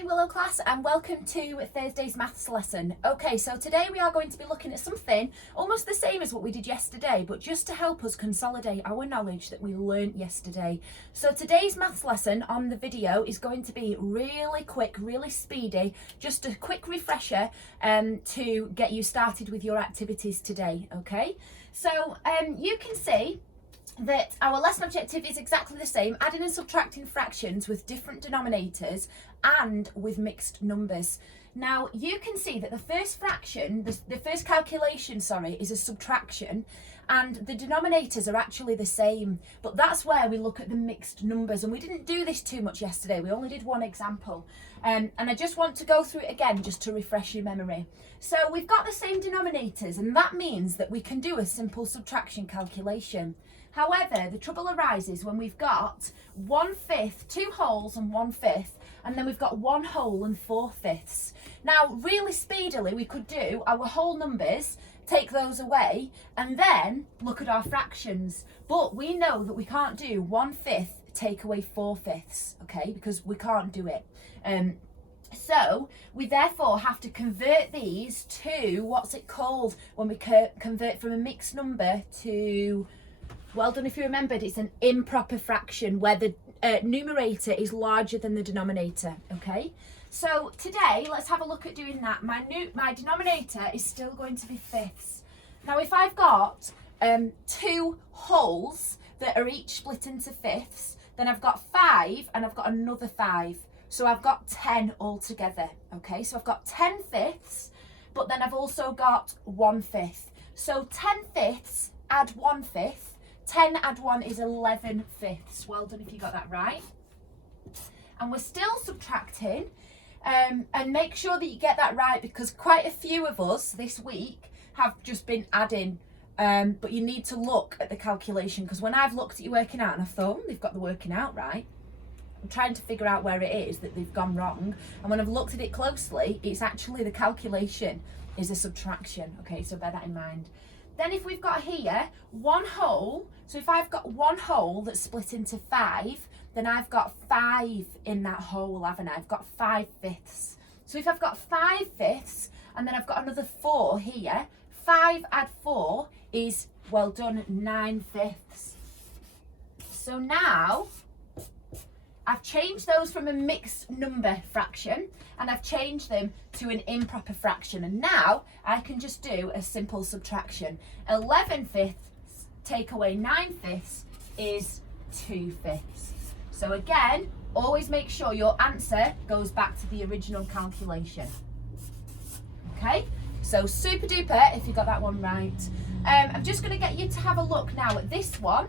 morning, Willow class, and welcome to Thursday's maths lesson. Okay, so today we are going to be looking at something almost the same as what we did yesterday, but just to help us consolidate our knowledge that we learnt yesterday. So today's maths lesson on the video is going to be really quick, really speedy, just a quick refresher to get you started with your activities today, okay? So you can see that our lesson objective is exactly the same, adding and subtracting fractions with different denominators and with mixed numbers. Now you can see that the first fraction, the first calculation, sorry, is a subtraction, and the denominators are actually the same, but that's where we look at the mixed numbers, and we didn't do this too much yesterday, we only did one example, and I just want to go through it again just to refresh your memory. So we've got the same denominators, and that means that we can do a simple subtraction calculation. However, the trouble arises when we've got 1/5, 2 wholes and 1/5, and then we've got 1 whole and 4/5. Now, really speedily, we could do our whole numbers, take those away, and then look at our fractions. But we know that we can't do 1/5 take away 4/5, okay, because we can't do it. So we therefore have to convert these to, what's it called, when we convert from a mixed number to, well done if you remembered, it's an improper fraction where the numerator is larger than the denominator, okay? So today, let's have a look at doing that. My denominator is still going to be fifths. Now if I've got 2 wholes that are each split into fifths, then I've got 5 and I've got another 5. So I've got 10 altogether, okay? So I've got 10 fifths, but then I've also got 1/5. So 10 fifths add 1/5. 10 add 1 is 11 fifths. Well done if you got that right. And we're still subtracting, and make sure that you get that right, because quite a few of us this week have just been adding, but you need to look at the calculation, because when I've looked at you working out and I've thought, they've got the working out right, I'm trying to figure out where it is that they've gone wrong, and when I've looked at it closely, it's actually the calculation is a subtraction, okay, so bear that in mind. Then if we've got here 1 whole, so if I've got 1 whole that's split into 5, then I've got 5 in that whole, haven't I? I've got 5 fifths. So if I've got 5 fifths and then I've got another 4 here, 5 add 4 is, well done, 9 fifths. So now I've changed those from a mixed number fraction and I've changed them to an improper fraction, and now I can just do a simple subtraction. 11 fifths take away 9 fifths is 2 fifths. So again, always make sure your answer goes back to the original calculation. Okay, so super duper if you got that one right. I'm just going to get you to have a look now at this one,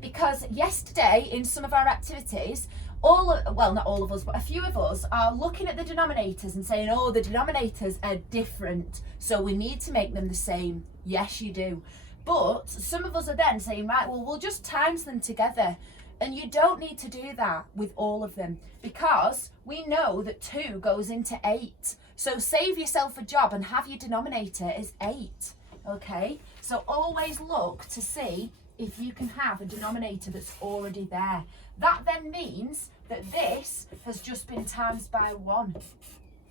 because yesterday in some of our activities, well, not all of us, but a few of us are looking at the denominators and saying, oh, the denominators are different, so we need to make them the same. Yes, you do. But some of us are then saying, right, well, we'll just times them together. And you don't need to do that with all of them, because we know that 2 goes into 8. So save yourself a job and have your denominator as 8. Okay, so always look to see if you can have a denominator that's already there. That then means that this has just been times by 1.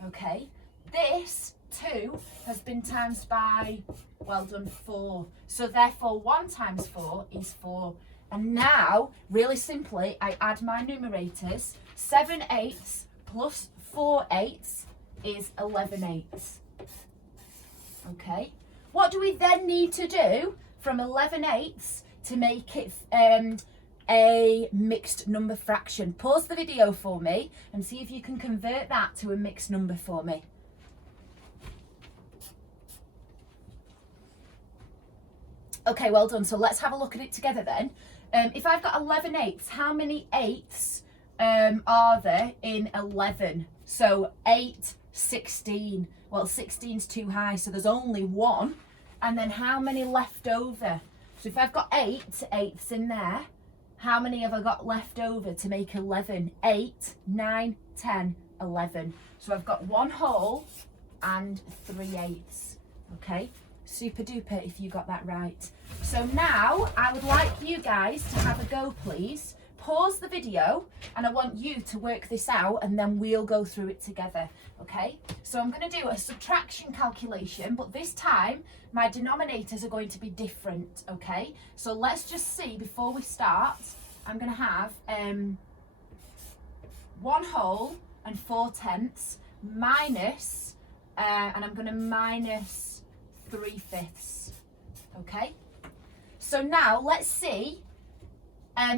Okay, this 2 has been times by, well done, 4. So therefore 1 times 4 is 4. And now, really simply, I add my numerators. 7 eighths plus 4 eighths is 11 eighths. Okay, what do we then need to do from 11 eighths to make it a mixed number fraction? Pause the video for me and see if you can convert that to a mixed number for me. Okay, well done. So let's have a look at it together then. If I've got 11 eighths, how many eighths are there in 11? So 8, 16. Well, 16's too high, so there's only 1. And then how many left over? So if I've got 8 eighths in there, how many have I got left over to make 11? 8, 9, 10, 11. So I've got 1 whole and 3 eighths. Okay, super duper if you got that right. So now I would like you guys to have a go, please. pause the video and I want you to work this out and then we'll go through it together, okay? So I'm going to do a subtraction calculation, but this time my denominators are going to be different, okay? So let's just see before we start. I'm going to have 1 whole and 4 tenths minus, and I'm going to minus 3/5, okay? So now let's see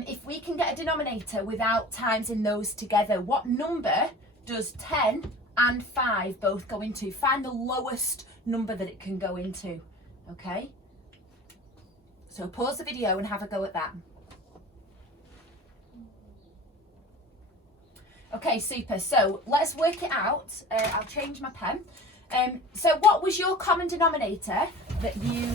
if we can get a denominator without times in those together. What number does 10 and 5 both go into? Find the lowest number that it can go into, okay? So pause the video and have a go at that. Okay, super. So let's work it out. I'll change my pen. So what was your common denominator that you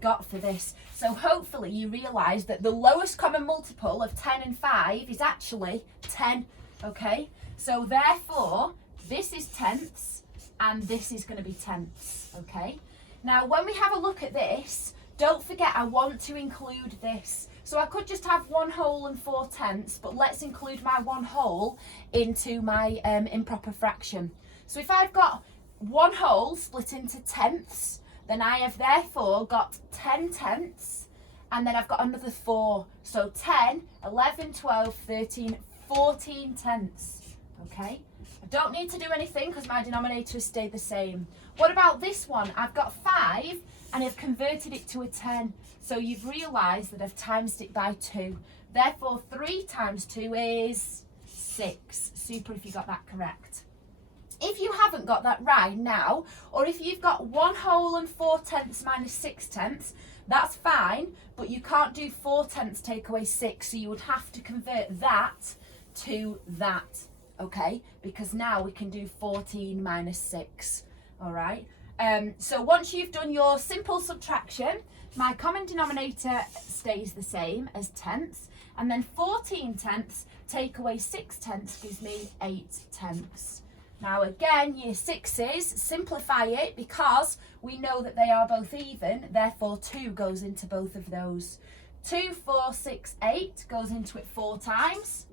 got for this? So hopefully you realise that the lowest common multiple of 10 and 5 is actually 10, okay? So therefore, this is tenths and this is going to be tenths, okay? Now, when we have a look at this, don't forget I want to include this. So I could just have 1 whole and 4 tenths, but let's include my 1 whole into my improper fraction. So if I've got 1 whole split into tenths, then I have therefore got 10 tenths, and then I've got another 4. So 10, 11, 12, 13, 14 tenths, okay? I don't need to do anything because my denominator has stayed the same. What about this one? I've got 5 and I've converted it to a 10. So you've realised that I've times it by 2. Therefore 3 times 2 is 6. Super if you got that correct. If you haven't got that right now, or if you've got 1 whole and 4 tenths minus 6 tenths, that's fine, but you can't do 4 tenths take away 6, so you would have to convert that to that, okay? Because now we can do 14 minus 6, all right? So once you've done your simple subtraction, my common denominator stays the same as tenths, and then 14 tenths take away 6 tenths gives me 8 tenths. Now again, year 6s, simplify it because we know that they are both even, therefore 2 goes into both of those. 2, 4, 6, 8 goes into it 4 times.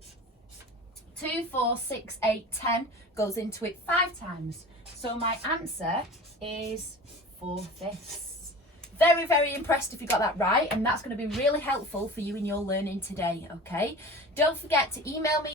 2, 4, 6, 8, 10 goes into it 5 times. So my answer is 4/5. Very, very impressed if you got that right, and that's going to be really helpful for you in your learning today, okay? Don't forget to email me